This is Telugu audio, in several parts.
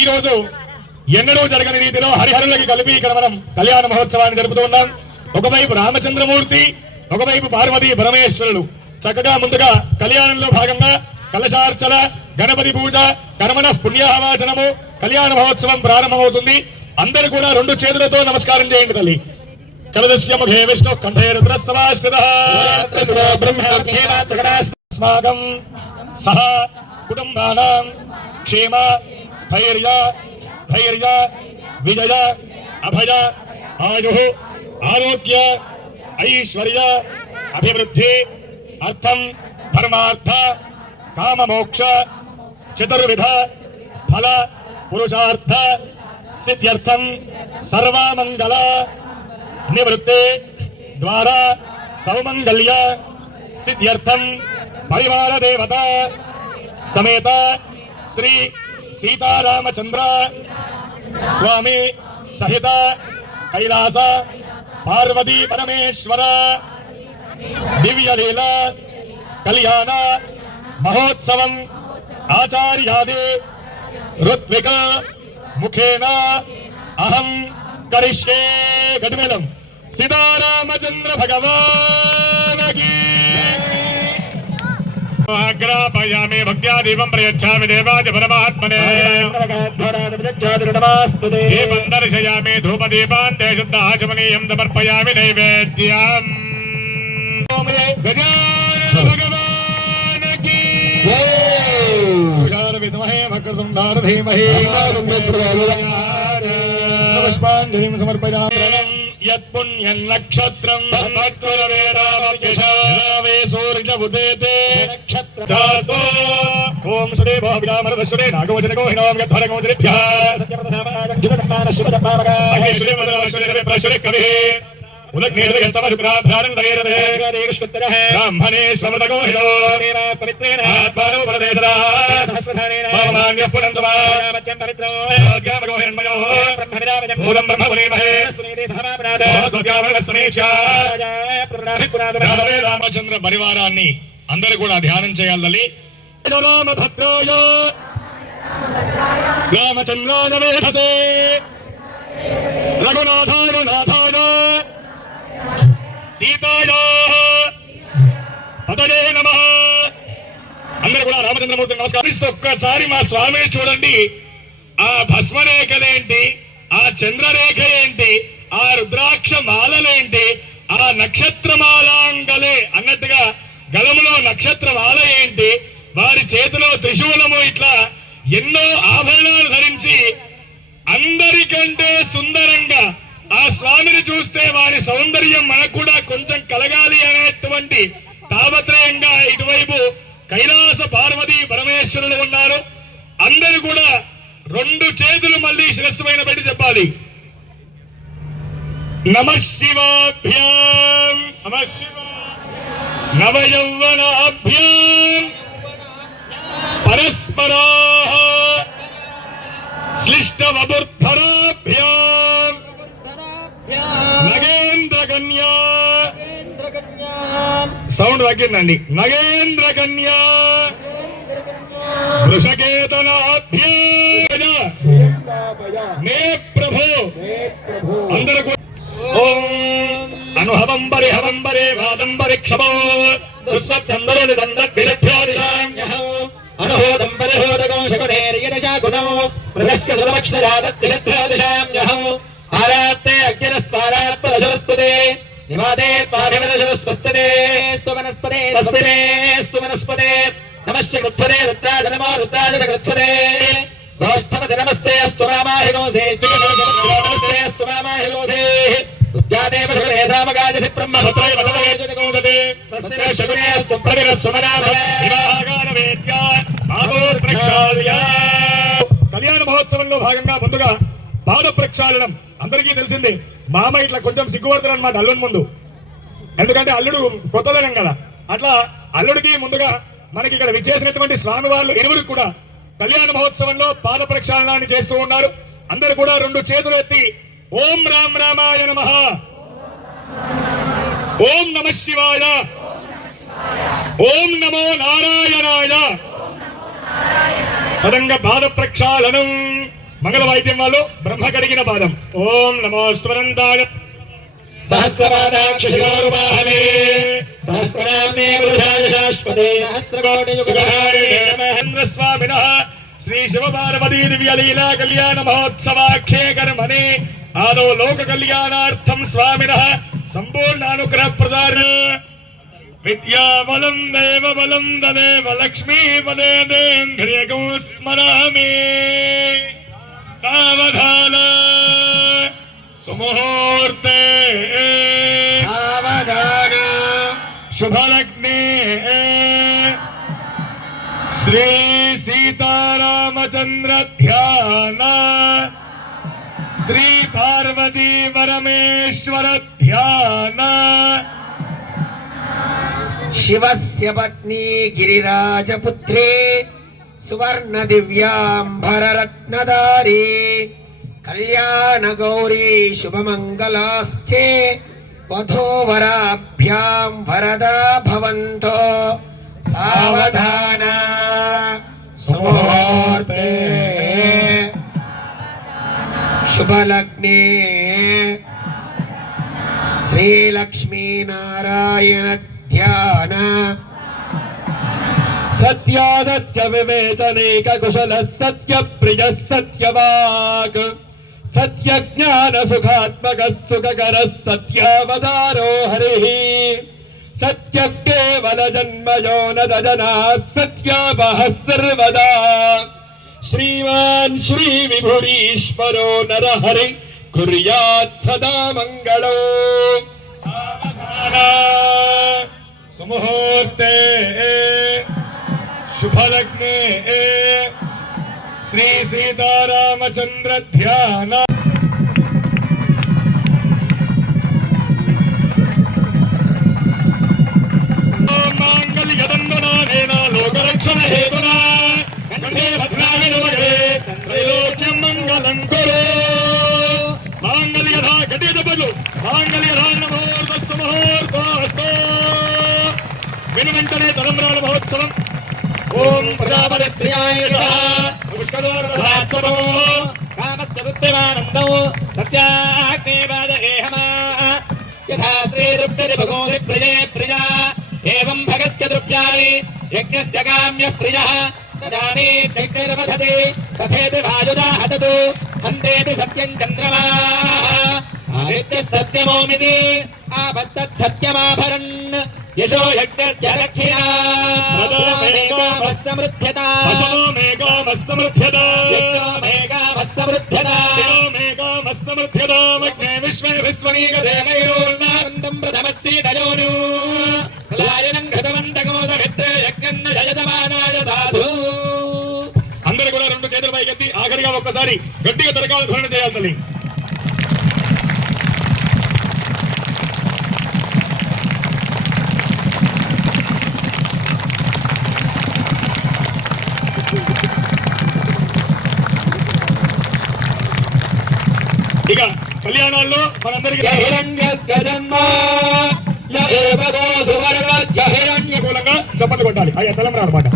ఈ రోజు ఎన్నడూ జరగని రీతిలో హరిహరులకి కలిపి ఇక్కడ మనం కళ్యాణ మహోత్సవాన్ని జరుపుతూ ఉన్నాం. ఒకవైపు రామచంద్రమూర్తి, ఒకవైపు పార్వతీ పరమేశ్వరులు. చక్కగా ముందుగా కళ్యాణంలో భాగంగా కలశార్చన, గణపతి పూజ, కర్మణ పుణ్యాహవాచనము, కళ్యాణ మహోత్సవం ప్రారంభమవుతుంది. అందరూ కూడా రెండు చేతులతో నమస్కారం చేయండి తల్లి. కలదస్య ముఖే విష్ణు కంఠే రుద్రస్తవాస్మాకం సహ కుటుంబానాం క్షేమ స్థైర్య ధైర్య విజయ అభయ ఆయు ఆరోగ్య ఐశ్వర్య అభివృద్ధి అర్థం ధర్మార్థ కామమోక్ష చతుర్విధ ఫల పురుషార్థ సిద్ధ్యర్థం సర్వమంగళ నివృత్తే ద్వారా సౌమంగళ్య సిద్ధ్యర్థం పరివార దేవత సమేత శ్రీ సీతారామచంద్ర స్వామి సహిత కైలాస పార్వతీ పరమేశ్వర దివ్యలీల కళ్యాణ మహోత్సవం ఆచార్యాది ఋత్విక ముఖేన అహం కరిష్యే. గడిమేళం సీతారామచంద్ర భగవానకి. ఆగ్రాపయామి భక్త్యా దీపం ప్రయచ్ఛామి దేవాయ పరమాత్మనే. దీపం దర్శయామి ధూపదీపాన్ తే శుద్ధాచమనీయం సమర్పయామి నైవేద్యం. గజానన భగవానకి విద్మహే వక్రతుండాయ ధీమహి పుష్పాంజలిం సమర్పయామి. యత్పుణ్యం నక్షత్రం ఓం సుదేవో విరామరదశ్వరే నాగోచనగో హినోం యద్భరగోచరిభ్యః బ్రాహ్మణే శ్రమదగో హినో పవిత్రేణ ఆత్మానో పరదేశరా భగవాన్య పునంతమా జ్ఞామగో హిరణ్మయో మూలం బ్రహ్మమునిమహే రామచంద్ర పరివారాన్ని అందరూ కూడా ధ్యానం చేయాలి. రామభద్రాయ రామచంద్రాయ వేధసే రఘునాథాయ నాథాయ సీతాయ పదయే నమః. అందరూ కూడా రామచంద్రమూర్తి నమస్కారం. ఒక్కసారి మా స్వామి చూడండి, ఆ భస్మరేఖలేంటి, ఆ చంద్రరేఖ ఏంటి, ఆ రుద్రాక్ష మాలలేంటి, ఆ నక్షత్రమాలాంగలే అన్నట్టుగా గలములో నక్షత్రమాల ఏంటి, వారి చేతిలో త్రిశూలము, ఇట్లా ఎన్నో ఆభరణాలు ధరించి అందరికంటే సుందరంగా ఆ స్వామిని చూస్తే వారి సౌందర్యం మనకు కూడా కొంచెం కలగాలి అనేటువంటి తాపత్రయంగా ఇటువైపు కైలాస పార్వతీ పరమేశ్వరులు ఉన్నారు. అందరూ కూడా రెండు చేతులు మళ్ళీ శిరస్సు పైన పెట్టి చెప్పాలి. నమః శివాభ్యాం నవయౌవనాభ్యాం పరస్పరాః శ్లిష్టవబుర్ధరాభ్యాం నగేంద్రకన్యా. సౌండ్ తగ్గిందండి. నగేంద్రకన్యా వృషకేతనాభ్యాం నే ప్రభో. అందరూ ఓం అనుహవం పరిహవం పరే వాదం పరిక్షమో దుస్సందరని దందద్విరభ్యాదిశామ్యః అనుహోదం పరిహోదగం శకునేర్యదశాగుణం ప్రదస్య సులక్షరాదద్విరభ్యాదిశామ్యః ఆరాత్తే అగ్నిరస్పారాత్పరశురస్పదే నివాదే పారిమదశురస్పస్తదే స్తు వనస్పదే స్వస్తినే స్తు వనస్పదే నమస్య కృత్సదే రుద్రాజ నమో రుద్రాజ కృత్సదే గోష్ఠమతి నమస్తే అస్తు రామాహిగోధే నమస్తే అస్తు రామాహిగోధే ఉద్యాదేవ శకునే సామగాజసి బ్రహ్మపుత్రై వదలే జగోదతే స్వస్తి శకునే అస్తు ప్రవిరస్సుమనాభవ వివాహగాన వేద్య ఆమోర్ ప్రక్షాళ్య. కళ్యాణ మహోత్సవంలో భాగంగా ముందుగా పాద ప్రక్షాళనం అందరికీ తెలిసిందే. మామ ఇట్లా కొంచెం సిగ్గుపడతారు అనమాట అల్లుడి ముందు, ఎందుకంటే అల్లుడు కొత్తదనం కదా. అట్లా అల్లుడికి ముందుగా మనకి ఇక్కడ విచ్చేసినటువంటి స్వామి వాళ్ళు ఇరువురికి కూడా కళ్యాణ మహోత్సవంలో పాద ప్రక్షాళనాన్ని చేస్తూ ఉన్నారు. అందరూ కూడా రెండు చేతులు ఎత్తి ఓం రామ్ రామాయ నమః, ఓం నమః శివాయ, ఓం నమో నారాయణాయ పదంగా పాద ప్రక్షాళనం మంగళ వాయిద్యం వాళ్ళు బ్రహ్మ కడిగిన పాదం. ఓం నమో స్వరంతాయ సహస్రపాదాక్షిశిరోరువాహనే సహస్రనామే వృధాయ శాశ్వతే సహస్రకోటి యుగధారిణే మహేంద్ర స్వామినః శ్రీ శివ పార్వతీ దివ్య లీలా కళ్యాణ మహోత్సవాఖ్యే కర్మణి ఆదో లోక కళ్యాణార్థం స్వామినః సంపూర్ణానుగ్రహ ప్రదాన విద్యాబలం దేవబలం దదేవ లక్ష్మీ పదేంద్రియకం స్మరామి. సావధాన సుముహూర్తే సావధాన శుభలగ్నే శ్రీ సీతారామచంద్ర ధ్యాన శ్రీ పార్వతీ పరమేశ్వర ధ్యాన శివస్య పత్ని గిరిరాజపుత్రే సువర్ణ దివ్యాంబరరత్నధారి కళ్యాణ గౌరీ శుభమంగళాశ్చే వధూవరాభ్యాం వరదా భవంతో. సావధాన సుముహూర్తే శుభలగ్నే శ్రీలక్ష్మీనారాయణ ధ్యాన సత్యాసత్య వివేచనేక కుశల సత్య ప్రియ సత్యవాగ్ సత్య జ్ఞాన సుఖాత్మక సుఖకర సత్యావతారో హరి సత్య కేవల జన్మయోన దజనా సత్యావహ సర్వదా. శ్రీమాన్ శ్రీ విభురీశ్వరో నరహరి కుర్యాత్ సదా మంగళో. సావధాన సుముహూర్తే శుభలగ్నే శ్రీ సీతారామచంద్ర ధ్యాన మాంగళ్యదండనాథేన లోకరక్షణ హేతునా కంఠే భద్రామి నమగే త్రైలోక్యం మంగళం కురు. మాంగళ్యధా గట్టిగా చెప్పండి. మాంగళ్యధా ముహూర్తస్సు ముహూర్తోస్తు. విను వెంటనే తలంబ్రాల మహోత్సవం. ఓం ప్రజాపతి స్త్రియాయ పుష్కరోర్వధాత్సవో కామస్య వృత్తిమానందో తస్యాగ్నే పాదయేహమా యథా శ్రీ దృప్యతి భగోసి ప్రియే ప్రియా ఏవం భగస్య దృప్యాని యజ్ఞస్య కామ్యః ప్రియః తదానీ యజ్ఞైర్వధతి తథేతి వాయుదా హతతు అంతేతి సత్యం చంద్రమాః ఆదిత్యః సత్యమోమితి ఆపస్తత్ సత్యమాభరన్ యశో యజ్ఞస్య దక్షిణా మేఘామస్సమృధ్యతా పశవో మేఘామస్సమృధ్యతా యజ్ఞో మేఘామస్సమృధ్యతా మేఘామస్సమృధ్యతా మగ్నే విశ్వే విశ్వనీక దేవైరోర్నానందం ప్రథమస్సీదయోను కలాయనం ఘటమండగోదమిత్రే యజ్ఞన్న జయతమానాయ సాధు. అందరూ కూడా రెండు చేతుల పైకెత్తి ఆఖరిగా ఒక్కసారి గట్టిగా తరకాల ధ్వని చేయాలి తల్లి. ఇక కళ్యాణాల్లో మనందరికీ అనుకూలంగా చప్పట్లు కొట్టాలి. అయ్యా తలంబ్రా అనమాట.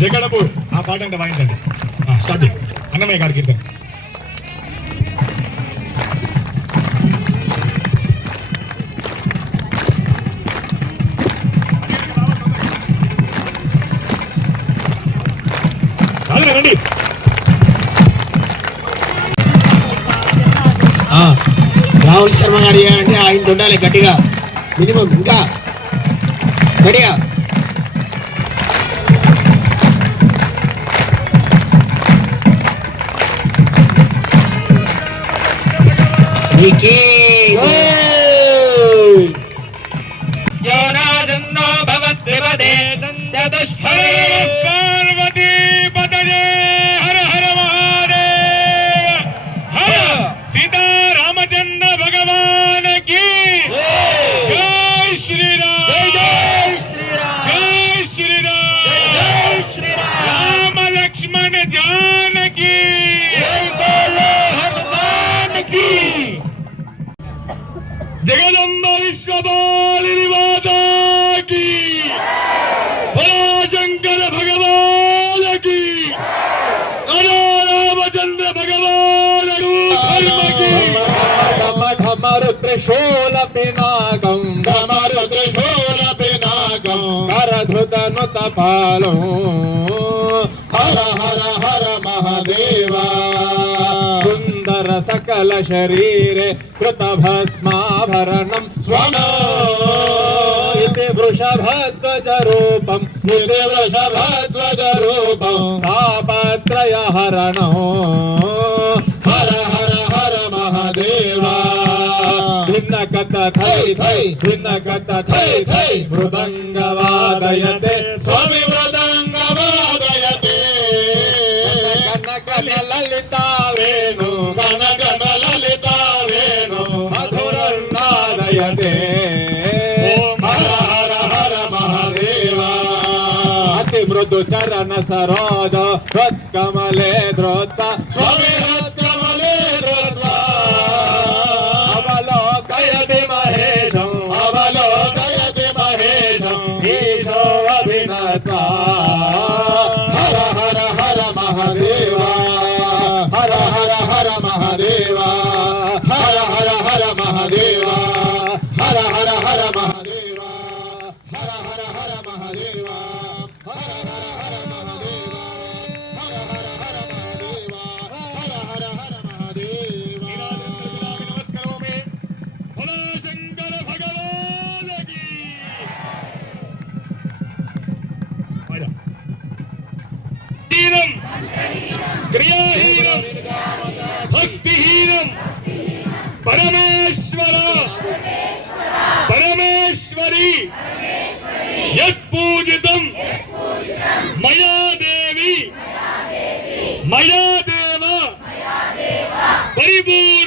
జగడపూర్ ఆ పాట అంటే వాయించండి. స్టార్ట్ చేయండి. అన్నమయ్య గారి కీర్తన. రండి. రాహుల్ శర్మ గారు అంటే ఆయన ఉండాలి గట్టిగా, మినిమం ఇంకా గట్టిగా. పార్వతీ పతయే హర హర మహాదేవ హర సీతారామ डमरुत्रिशूलपिनाकं डमरुत्रिशूलपिनाकं करधृतनुतपालो हर हर हर महादेवा सुन्दर सकल शरीरे कृतभस्माभरणं स्वनो इति वृषभध्वज रूपं इति वृषभध्वज रूपं तापत्रयहरणो हर हर हर महादेवा भिन्नकत थै थै भिन्नकत थै थै मृदङ्गवादयते स्वामी मृदङ्गवादयते कनक ललिता वेणु कनक ललिता वेणु मधुरन्नादयते हर हर हर महादेवा अति मृदु चरण सरोज त्वत्कमले धृत्वा स्वामी हृत्कमले धृत्वा अवलोकयति महेशम् अवलोकयति महेशम् ईशो अभिनत्वा हर हर हर महादेवा हर हर हर महादेवा हर हर हर महादेवा हर हर हर महादेवा हर हर हर महादेवा हर हर हर महादेवा हर हर हर महादेवा हर हर हर महादेवा नमस्कारों में भोला शंकर भगवान की आजा। हीनम क्रियाहीनम भक्तिहीनम परमेश्वर परमेश्वरी यत्पूजितम मया देवी मया देव परिपूर्ण